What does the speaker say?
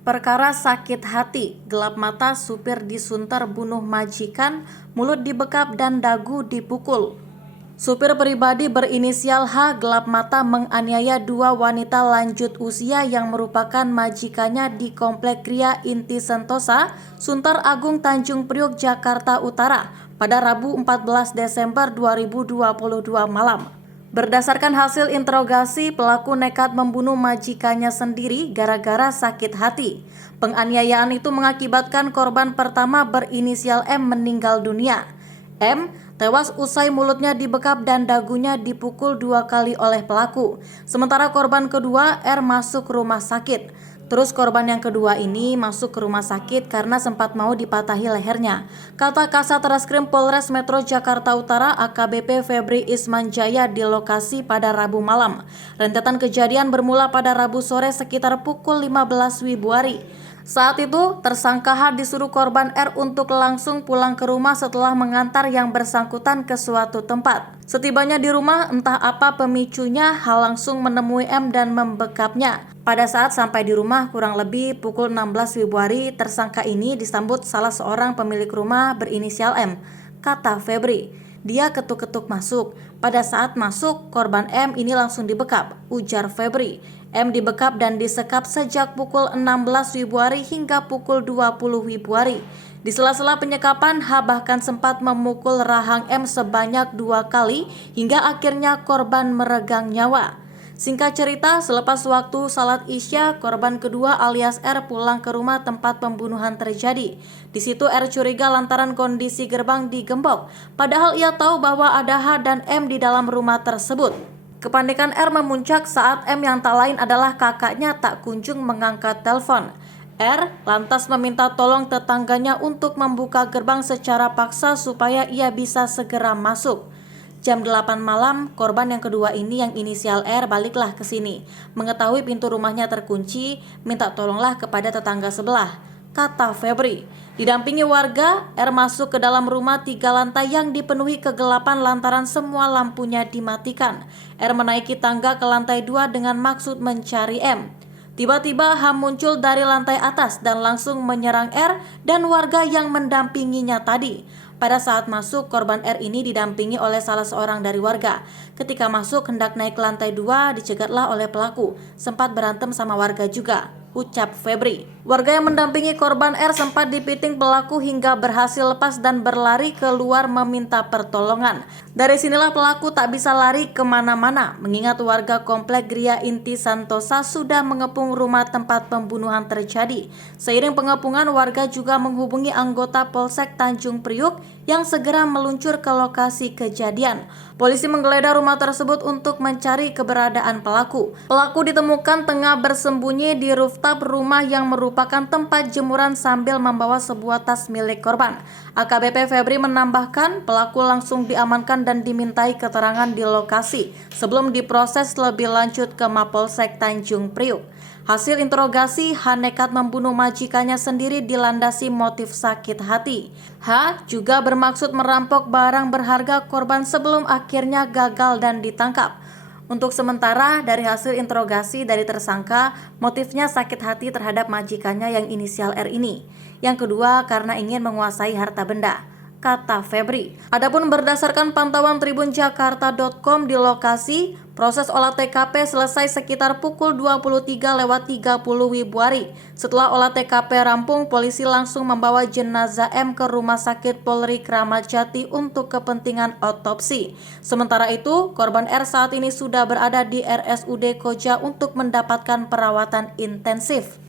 Perkara sakit hati, gelap mata supir disunter bunuh majikan, mulut dibekap dan dagu dipukul. Supir pribadi berinisial H gelap mata menganiaya dua wanita lanjut usia yang merupakan majikannya di Komplek Gria Inti Sentosa, Sunter Agung Tanjung Priok, Jakarta Utara pada Rabu 14 Desember 2022 malam. Berdasarkan hasil interogasi, pelaku nekat membunuh majikannya sendiri gara-gara sakit hati. Penganiayaan itu mengakibatkan korban pertama berinisial M meninggal dunia. M tewas usai mulutnya dibekap dan dagunya dipukul 2 kali oleh pelaku. Sementara korban kedua, R, masuk rumah sakit. Terus korban yang kedua ini masuk ke rumah sakit karena sempat mau dipatahi lehernya. Kata Kasat Reskrim Polres Metro Jakarta Utara AKBP Febri Ismanjaya di lokasi pada Rabu malam. Rentetan kejadian bermula pada Rabu sore sekitar pukul 15 Wibuari. Saat itu, tersangka H disuruh korban R untuk langsung pulang ke rumah setelah mengantar yang bersangkutan ke suatu tempat. Setibanya di rumah, entah apa pemicunya, H langsung menemui M dan membekapnya. Pada saat sampai di rumah kurang lebih pukul 16 Februari, tersangka ini disambut salah seorang pemilik rumah berinisial M, kata Febri. Dia ketuk-ketuk masuk. Pada saat masuk, korban M ini langsung dibekap, ujar Febri. M dibekap dan disekap sejak pukul 16 Februari hingga pukul 20 Februari. Di sela-sela penyekapan, H bahkan sempat memukul rahang M sebanyak 2 kali hingga akhirnya korban meregang nyawa. Singkat cerita, selepas waktu salat Isya, korban kedua alias R pulang ke rumah tempat pembunuhan terjadi. Di situ R curiga lantaran kondisi gerbang digembok, padahal ia tahu bahwa ada H dan M di dalam rumah tersebut. Kepanikan R memuncak saat M yang tak lain adalah kakaknya tak kunjung mengangkat telepon. R lantas meminta tolong tetangganya untuk membuka gerbang secara paksa supaya ia bisa segera masuk. Jam 8 malam, korban yang kedua ini yang inisial R baliklah ke sini. Mengetahui pintu rumahnya terkunci, minta tolonglah kepada tetangga sebelah, kata Febri. Didampingi warga, R masuk ke dalam rumah 3 lantai yang dipenuhi kegelapan lantaran semua lampunya dimatikan. R menaiki tangga ke lantai 2 dengan maksud mencari M. Tiba-tiba H muncul dari lantai atas dan langsung menyerang R dan warga yang mendampinginya tadi. Pada saat masuk, korban R ini didampingi oleh salah seorang dari warga. Ketika masuk hendak naik ke lantai 2, dicegatlah oleh pelaku. Sempat berantem sama warga juga, ucap Febri. Warga yang mendampingi korban R sempat dipiting pelaku hingga berhasil lepas dan berlari keluar meminta pertolongan. Dari sinilah pelaku tak bisa lari kemana-mana, mengingat warga Komplek Gria Inti Sentosa sudah mengepung rumah tempat pembunuhan terjadi. Seiring pengepungan, warga juga menghubungi anggota Polsek Tanjung Priok yang segera meluncur ke lokasi kejadian. Polisi menggeledah rumah tersebut untuk mencari keberadaan pelaku. Pelaku ditemukan tengah bersembunyi di rooftop rumah yang merupakan tempat jemuran sambil membawa sebuah tas milik korban. AKBP Febri menambahkan pelaku langsung diamankan dan dimintai keterangan di lokasi sebelum diproses lebih lanjut ke Mapolsek Tanjung Priok. Hasil interogasi, H nekat membunuh majikannya sendiri dilandasi motif sakit hati. H juga bermaksud merampok barang berharga korban sebelum akhirnya gagal dan ditangkap. Untuk sementara, dari hasil interogasi dari tersangka, motifnya sakit hati terhadap majikannya yang inisial R ini. Yang kedua, karena ingin menguasai harta benda, kata Febri. Adapun berdasarkan pantauan tribunjakarta.com di lokasi, proses olah TKP selesai sekitar pukul 23:30 Wibuari. Setelah olah TKP rampung, polisi langsung membawa jenazah M ke Rumah Sakit Polri Kramat Jati untuk kepentingan otopsi. Sementara itu, korban R saat ini sudah berada di RSUD Koja untuk mendapatkan perawatan intensif.